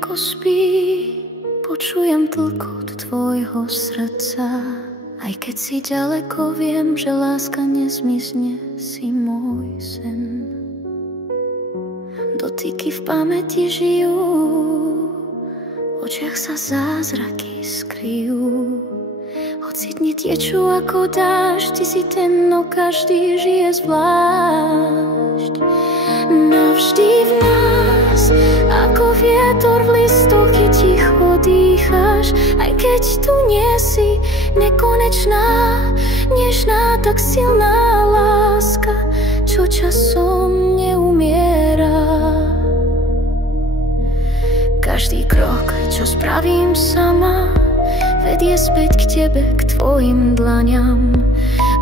ako spí, počujem tlkot tvojho srdca. Aj keď si ďaleko, viem, že láska nezmizne, si môj sen. Dotyky v pamäti žijú, v očiach sa zázraky skryjú. Hoci dni tiečú ako dážď, ty si ten, no každý žije zvlášť. Navždy v nás, ako vietor v listoch, je ticho dýcháš. Aj keď tu nie si, nekonečná, nežná, tak silná láska, čo časom neumiera. Každý krok, čo spravím sama, vedie späť k tebe, k tvojim dlaňam.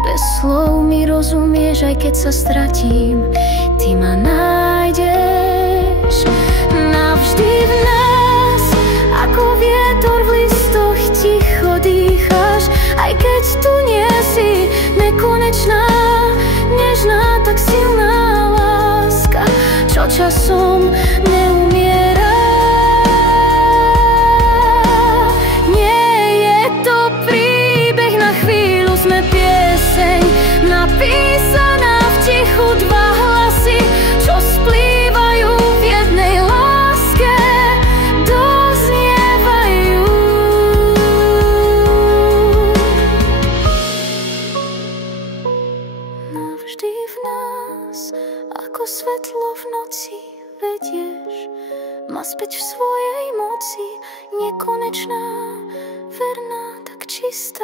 Bez slov mi rozumieš, aj keď sa stratím, ty ma nájdeš. Navždy v nás, ako vietor v listoch, ticho dýcháš. Aj keď tu nie si, nekonečná, nežná, tak silná láska, čo časom neumiera. Sme pieseň napísaná v tichu, dva hlasy, čo splývajú v jednej láske, doznievajú. Navždy v nás, ako svetlo v noci, vedieš ma späť v svojej moci, nekonečná, verná, tak čistá.